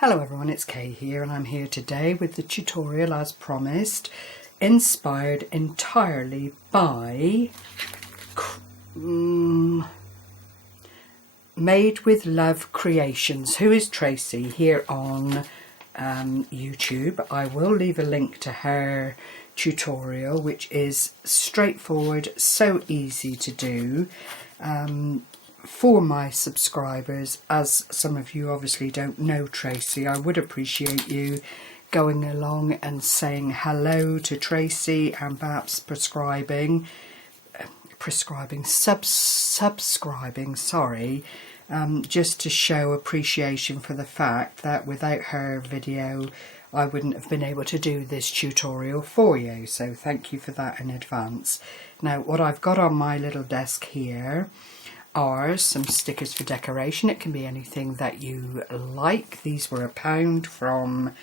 Hello everyone, it's Kay here and I'm here today with the tutorial as promised, inspired entirely by Made with Love Creations, who is Tracy here on YouTube. I will leave a link to her tutorial, which is straightforward, so easy to do. For my subscribers, as some of you obviously don't know Tracy, I would appreciate you going along and saying hello to Tracy and perhaps subscribing, sorry, just to show appreciation for the fact that without her video I wouldn't have been able to do this tutorial for you, so thank you for that in advance. Now what I've got on my little desk here are some stickers for decoration. It can be anything that you like. These were £1 from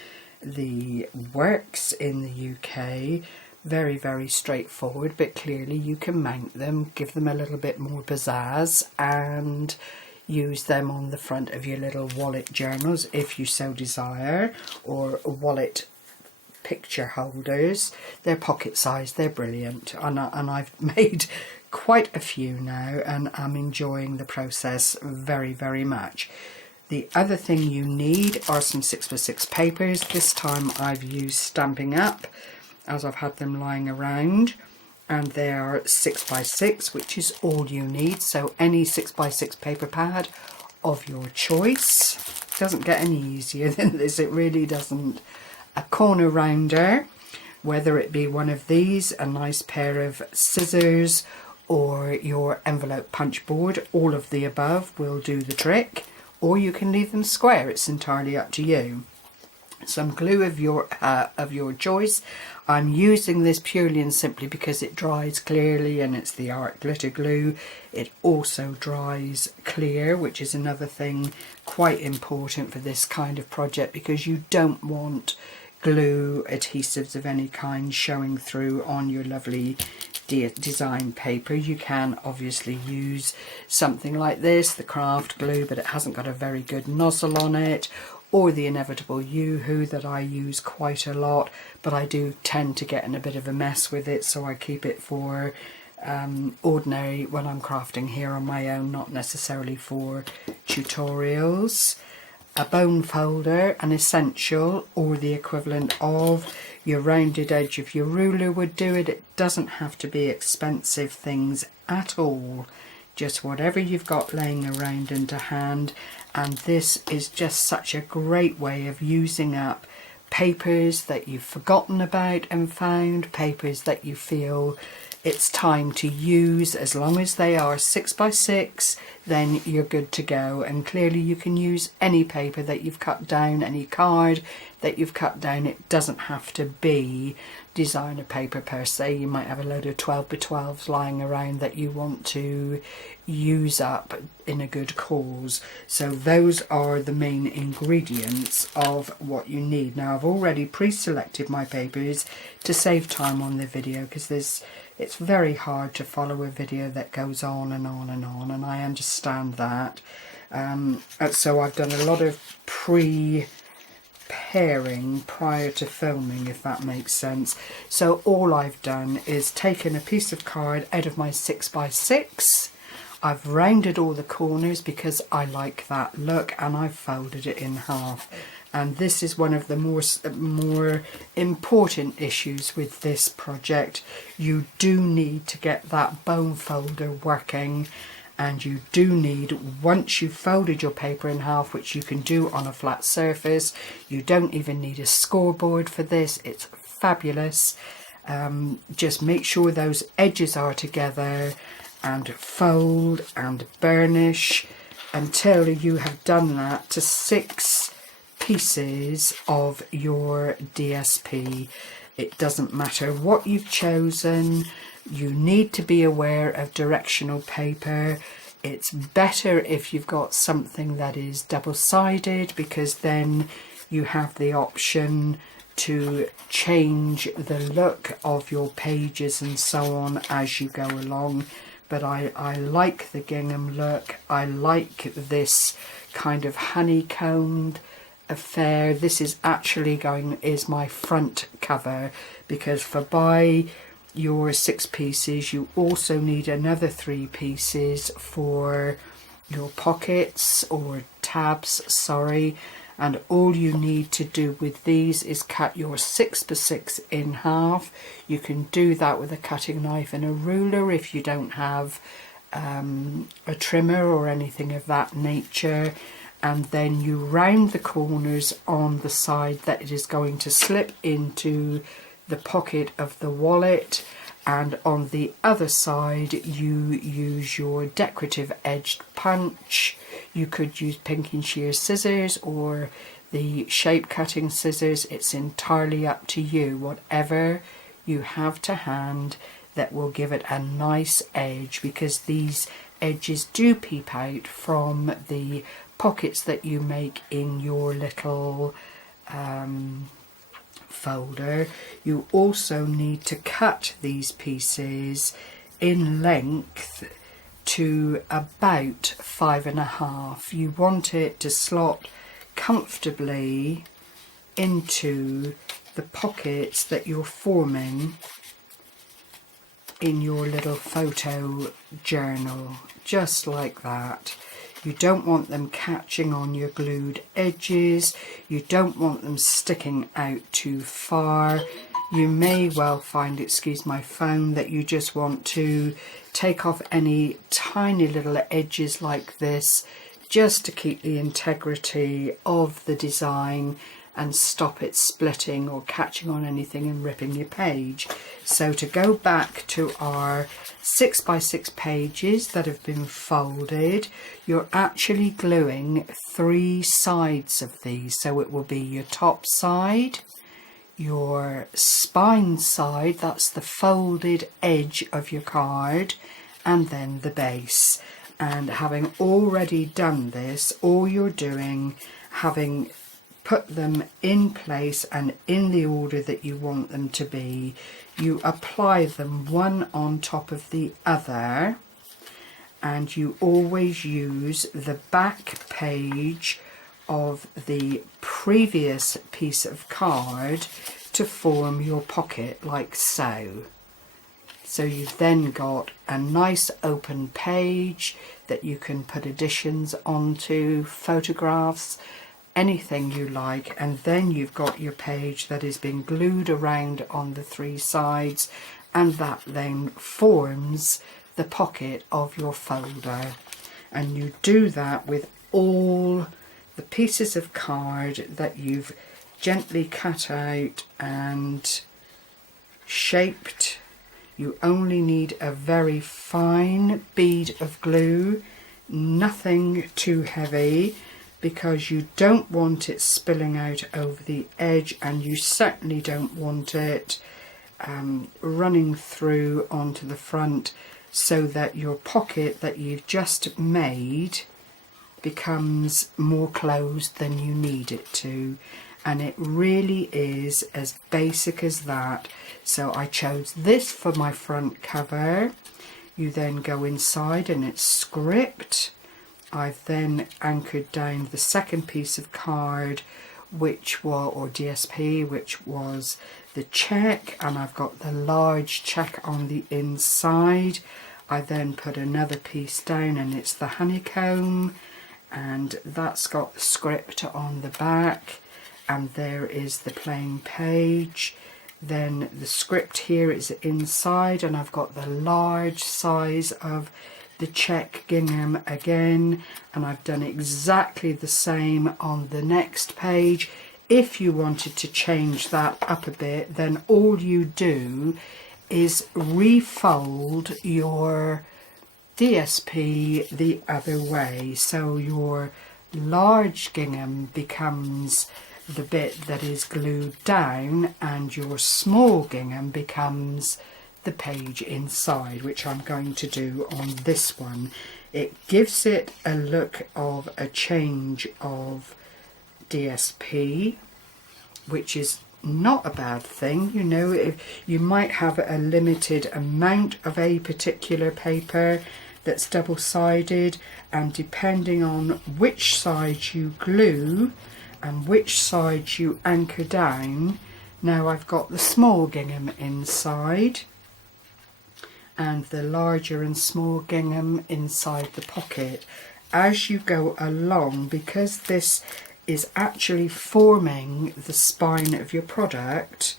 the Works in the UK. Very, very straightforward, but clearly you can mount them, give them a little bit more pizzazz and use them on the front of your little wallet journals if you so desire, or wallet picture holders. They're pocket sized, they're brilliant, and I've made quite a few now and I'm enjoying the process very, very much. The other thing you need are some 6x6 papers. This time I've used Stampin' Up as I've had them lying around, and they are 6x6, which is all you need. So any 6x6 paper pad of your choice. Doesn't get any easier than this, it really doesn't. A corner rounder, whether it be one of these, a nice pair of scissors, or your envelope punch board, all of the above will do the trick, or you can leave them square, it's entirely up to you. Some glue of your choice. I'm using this purely and simply because it dries clearly and it's the art glitter glue. It also dries clear, which is another thing quite important for this kind of project, because you don't want glue adhesives of any kind showing through on your lovely design paper. You can obviously use something like this, the craft glue, but it hasn't got a very good nozzle on it, or the inevitable Yoo-hoo that I use quite a lot, but I do tend to get in a bit of a mess with it, so I keep it for ordinary when I'm crafting here on my own, not necessarily for tutorials. A bone folder, an essential, or the equivalent of. Your rounded edge of your ruler would do it. It doesn't have to be expensive things at all, just whatever you've got laying around and to hand. And this is just such a great way of using up papers that you've forgotten about and found, papers that you feel it's time to use. As long as they are 6x6, then you're good to go. And clearly you can use any paper that you've cut down, any card that you've cut down. It doesn't have to be designer paper per se. You might have a load of 12x12s lying around that you want to use up in a good cause. So those are the main ingredients of what you need. Now I've already pre-selected my papers to save time on the video, because it's very hard to follow a video that goes on and on and on, and I understand that. So I've done a lot of preparing prior to filming, if that makes sense. So all I've done is taken a piece of card out of my 6x6. I've rounded all the corners because I like that look, and I've folded it in half. And this is one of the more important issues with this project. You do need to get that bone folder working, and you do need, once you've folded your paper in half, which you can do on a flat surface, you don't even need a scoreboard for this. It's fabulous. Just make sure those edges are together and fold and burnish until you have done that to 6 pieces of your DSP. It doesn't matter what you've chosen, you need to be aware of directional paper. It's better if you've got something that is double-sided, because then you have the option to change the look of your pages and so on as you go along. But I like the gingham look. I like this kind of honeycombed affair. This is actually is my front cover, because for buy your 6 pieces you also need another 3 pieces for your pockets or tabs, sorry. And all you need to do with these is cut your 6x6 in half. You can do that with a cutting knife and a ruler if you don't have a trimmer or anything of that nature. And then you round the corners on the side that it is going to slip into the pocket of the wallet, and on the other side you use your decorative edged punch. You could use pinking shear scissors or the shape cutting scissors. It's entirely up to you, whatever you have to hand that will give it a nice edge, because these edges do peep out from the pockets that you make in your little folder. You also need to cut these pieces in length to about 5.5. You want it to slot comfortably into the pockets that you're forming in your little photo journal, just like that. You don't want them catching on your glued edges. You don't want them sticking out too far. You may well find, excuse my phone, that you just want to take off any tiny little edges like this, just to keep the integrity of the design and stop it splitting or catching on anything and ripping your page. So to go back to our 6x6 pages that have been folded, you're actually gluing 3 sides of these. So it will be your top side, your spine side, that's the folded edge of your card, and then the base. And having already done this, all you're doing, having put them in place and in the order that you want them to be, you apply them one on top of the other, and you always use the back page of the previous piece of card to form your pocket, like so. So you've then got a nice open page that you can put additions onto, photographs, anything you like, and then you've got your page that is being glued around on the 3 sides, and that then forms the pocket of your folder. And you do that with all the pieces of card that you've gently cut out and shaped. You only need a very fine bead of glue, nothing too heavy, because you don't want it spilling out over the edge, and you certainly don't want it running through onto the front, so that your pocket that you've just made becomes more closed than you need it to. And it really is as basic as that. So I chose this for my front cover. You then go inside and it's script. I've then anchored down the second piece of card, which was, or DSP, which was the check, and I've got the large check on the inside. I then put another piece down and it's the honeycomb, and that's got the script on the back, and there is the plain page. Then the script here is inside, and I've got the large size of the check gingham again, and I've done exactly the same on the next page. If you wanted to change that up a bit, then all you do is refold your DSP the other way, so your large gingham becomes the bit that is glued down, and your small gingham becomes the page inside, which I'm going to do on this one. It gives it a look of a change of DSP, which is not a bad thing. You know, if you might have a limited amount of a particular paper that's double-sided, and depending on which side you glue and which side you anchor down. Now I've got the small gingham inside and the larger and small gingham inside the pocket. As you go along, because this is actually forming the spine of your product,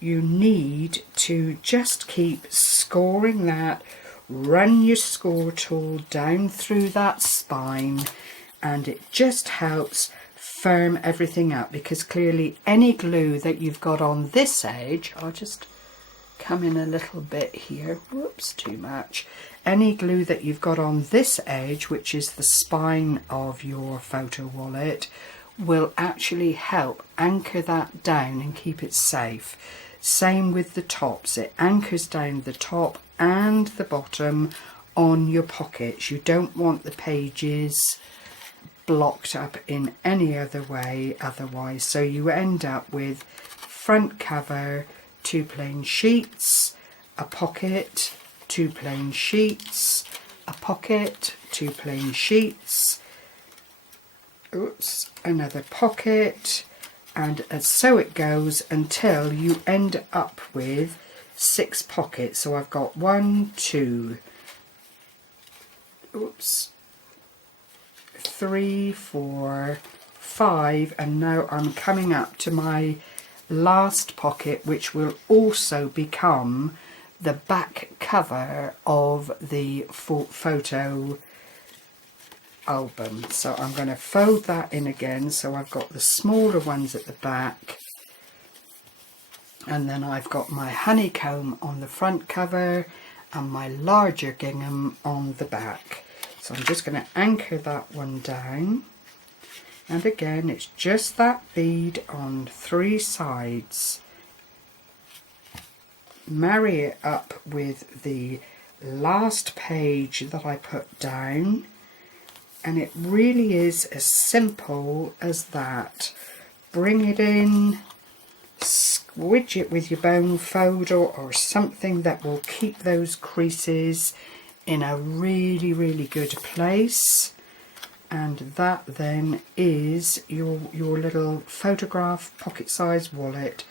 you need to just keep scoring that, run your score tool down through that spine, and it just helps firm everything up, because clearly any glue that you've got on this edge, I'll just come in a little bit here, whoops, too much. Any glue that you've got on this edge, which is the spine of your photo wallet, will actually help anchor that down and keep it safe. Same with the tops, it anchors down the top and the bottom on your pockets. You don't want the pages blocked up in any other way otherwise, so you end up with front cover, 2 plain sheets, a pocket, 2 plain sheets, a pocket, 2 plain sheets, oops, another pocket, and so it goes until you end up with 6 pockets. So I've got 1, 2, oops, 3, 4, 5, and now I'm coming up to my last pocket, which will also become the back cover of the photo album. So I'm going to fold that in again, so I've got the smaller ones at the back, and then I've got my honeycomb on the front cover and my larger gingham on the back. So I'm just going to anchor that one down, and again it's just that bead on 3 sides. Marry it up with the last page that I put down, and it really is as simple as that. Bring it in, squidge it with your bone folder or something that will keep those creases in a really, really good place, and that then is your little photograph pocket size wallet,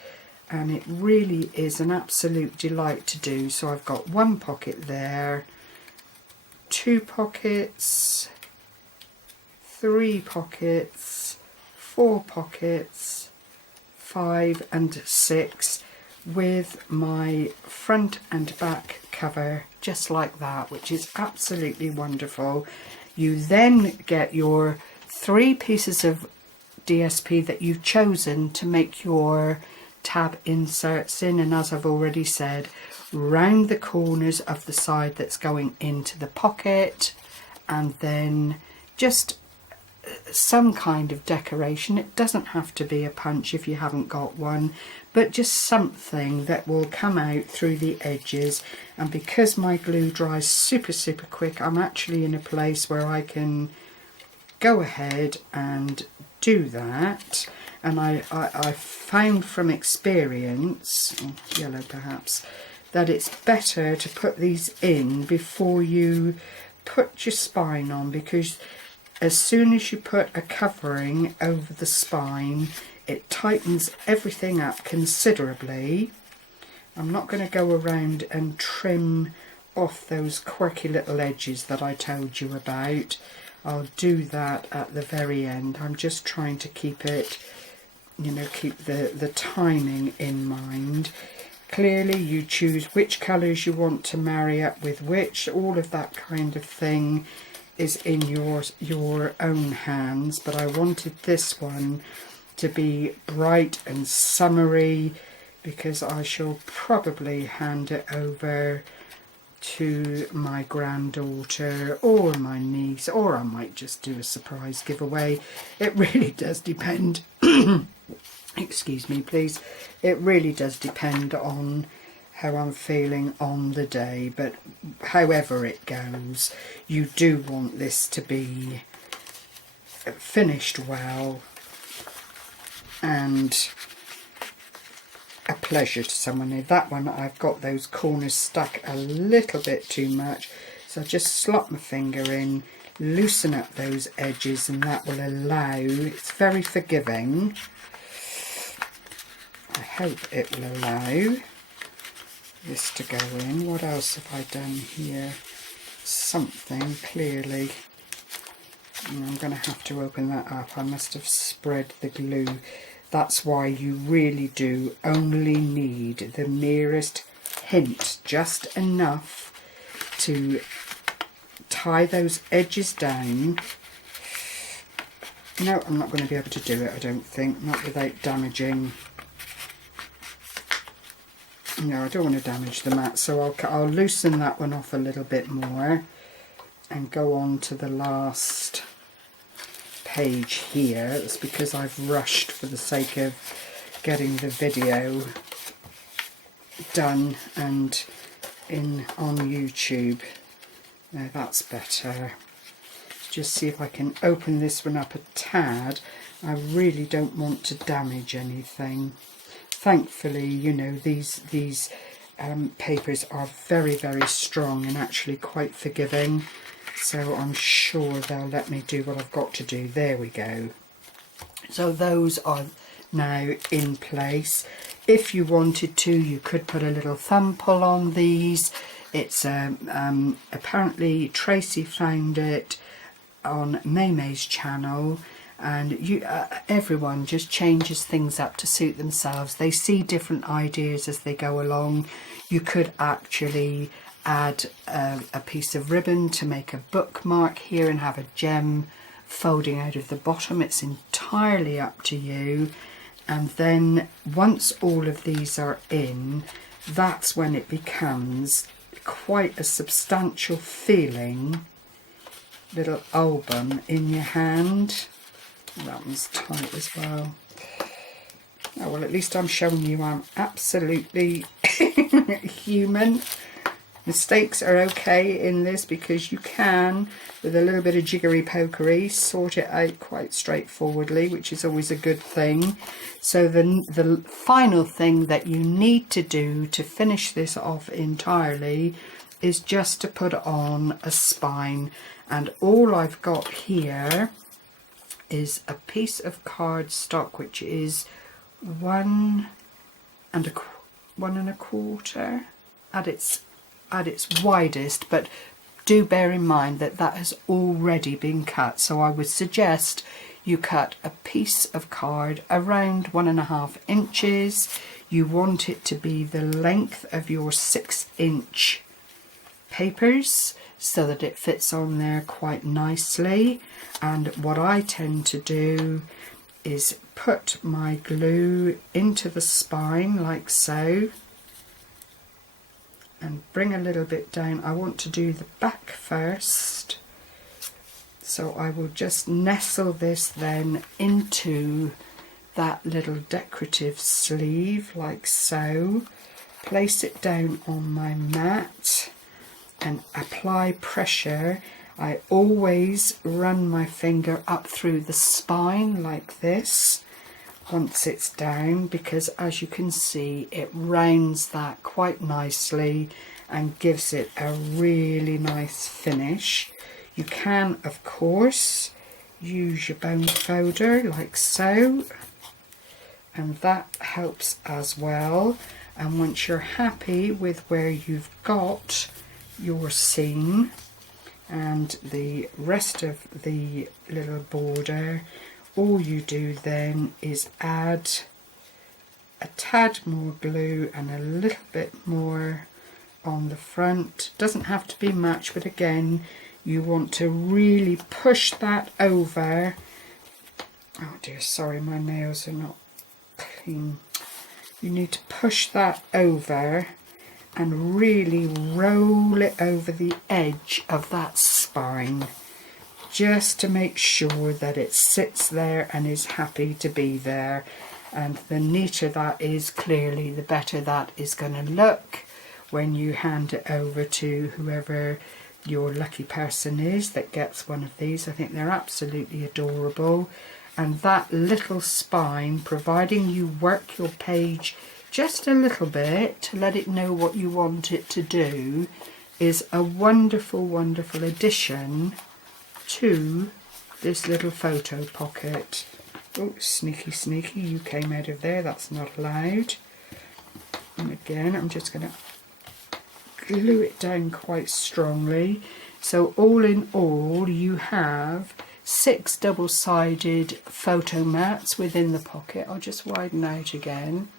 and it really is an absolute delight to do. So I've got 1 pocket there, 2 pockets, 3 pockets, 4 pockets, 5 and 6, with my front and back cover just like that, which is absolutely wonderful. You then get your 3 pieces of DSP that you've chosen to make your tab inserts in, and as I've already said, round the corners of the side that's going into the pocket, and then just some kind of decoration. It doesn't have to be a punch if you haven't got one, but just something that will come out through the edges. And because my glue dries super quick, I'm actually in a place where I can go ahead and do that. And I found from experience, or yellow perhaps, that it's better to put these in before you put your spine on, because as soon as you put a covering over the spine, it tightens everything up considerably. I'm not going to go around and trim off those quirky little edges that I told you about. I'll do that at the very end. I'm just trying to keep it, you know, keep the timing in mind. Clearly you choose which colours you want to marry up with which, all of that kind of thing is in your own hands, but I wanted this one to be bright and summery because I shall probably hand it over to my granddaughter or my niece, or I might just do a surprise giveaway. It really does depend. Excuse me please. It really does depend on how I'm feeling on the day, but however it goes, you do want this to be finished well and a pleasure to someone. That one, I've got those corners stuck a little bit too much, so I just slot my finger in, loosen up those edges, and that will allow, it's very forgiving. I hope it will allow this to go in. What else have I done here? Something clearly. And I'm going to have to open that up. I must have spread the glue. That's why you really do only need the merest hint, just enough to tie those edges down. No, I'm not going to be able to do it, I don't think, not without damaging. No, I don't want to damage the mat, so I'll loosen that one off a little bit more and go on to the last page here. It's because I've rushed for the sake of getting the video done and on YouTube. Now that's better. Just see if I can open this one up a tad. I really don't want to damage anything. Thankfully, you know, these papers are very, very strong and actually quite forgiving, so I'm sure they'll let me do what I've got to do. There we go. So those are now in place. If you wanted to, you could put a little thumb pull on these. It's apparently Tracy found it on May's channel, and everyone just changes things up to suit themselves. They see different ideas as they go along. You could actually add a piece of ribbon to make a bookmark here and have a gem folding out of the bottom. It's entirely up to you. And then once all of these are in, that's when it becomes quite a substantial feeling little album in your hand. That one's tight as well. Oh, well, at least I'm showing you I'm absolutely human. Mistakes are okay in this because you can, with a little bit of jiggery pokery, sort it out quite straightforwardly, which is always a good thing. So the final thing that you need to do to finish this off entirely is just to put on a spine. And all I've got here is a piece of cardstock, which is 1 1.25 at its widest, but do bear in mind that that has already been cut. So I would suggest you cut a piece of card around 1.5 inches. You want it to be the length of your 6-inch papers so that it fits on there quite nicely. And what I tend to do is put my glue into the spine like so and bring a little bit down. I want to do the back first, so I will just nestle this then into that little decorative sleeve like so, place it down on my mat and apply pressure. I always run my finger up through the spine like this once it's down, because as you can see it rounds that quite nicely and gives it a really nice finish. You can of course use your bone folder like so, and that helps as well. And once you're happy with where you've got your seam and the rest of the little border, all you do then is add a tad more glue and a little bit more on the front. Doesn't have to be much, but again you want to really push that over. Oh dear, sorry, my nails are not clean. You need to push that over and really roll it over the edge of that spine, just to make sure that it sits there and is happy to be there. And the neater that is, clearly the better that is going to look when you hand it over to whoever your lucky person is that gets one of these. I think they're absolutely adorable. And that little spine, providing you work your page just a little bit to let it know what you want it to do, is a wonderful, wonderful addition to this little photo pocket. Oh, sneaky, sneaky, you came out of there, that's not allowed. And again, I'm just going to glue it down quite strongly. So all in all, you have 6 double-sided photo mats within the pocket. I'll just widen out again.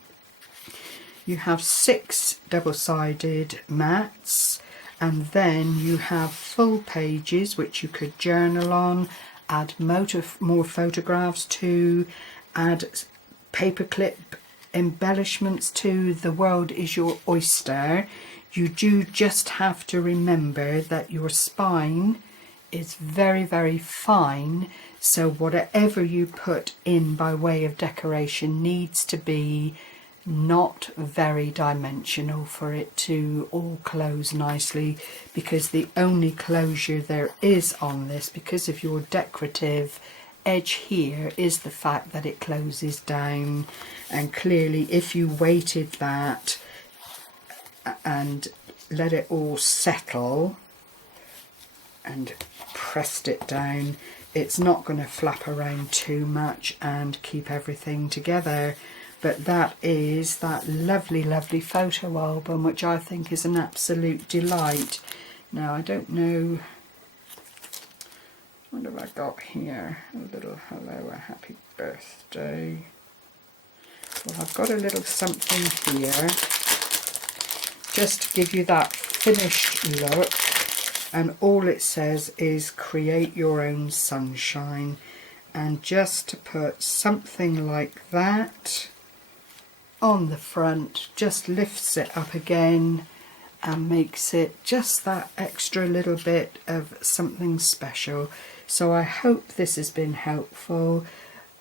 You have 6 double-sided mats, and then you have full pages which you could journal on, add more photographs to, add paperclip embellishments to. The world is your oyster. You do just have to remember that your spine is very, very fine, so whatever you put in by way of decoration needs to be not very dimensional for it to all close nicely, because the only closure there is on this, because of your decorative edge here, is the fact that it closes down. And clearly if you weighted that and let it all settle and pressed it down, it's not going to flap around too much and keep everything together. But that is that lovely, lovely photo album, which I think is an absolute delight. Now, I don't know, what have I got here? A little hello, a happy birthday. Well, I've got a little something here, just to give you that finished look. And all it says is create your own sunshine. And just to put something like that on the front just lifts it up again and makes it just that extra little bit of something special. So I hope this has been helpful.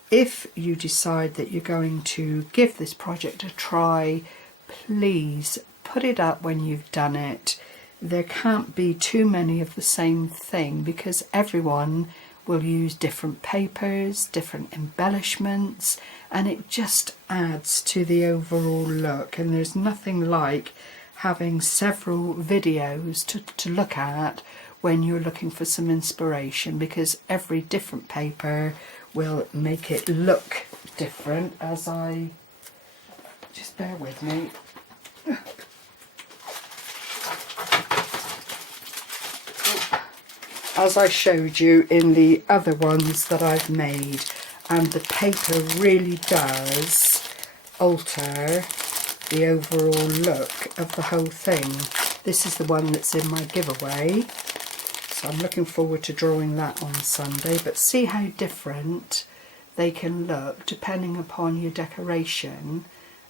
If you decide that you're going to give this project a try, please put it up when you've done it. There can't be too many of the same thing, because everyone will use different papers, different embellishments, and it just adds to the overall look. And there's nothing like having several videos to look at when you're looking for some inspiration, because every different paper will make it look different. As I, just bear with me. As I showed you in the other ones that I've made, and the paper really does alter the overall look of the whole thing. This is the one that's in my giveaway, so I'm looking forward to drawing that on Sunday. But see how different they can look depending upon your decoration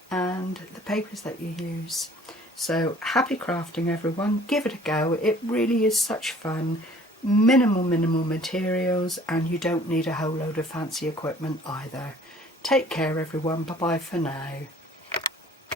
and the papers that you use. So happy crafting, everyone. Give it a go. It really is such fun. Minimal materials, and you don't need a whole load of fancy equipment either. Take care, everyone. Bye bye for now.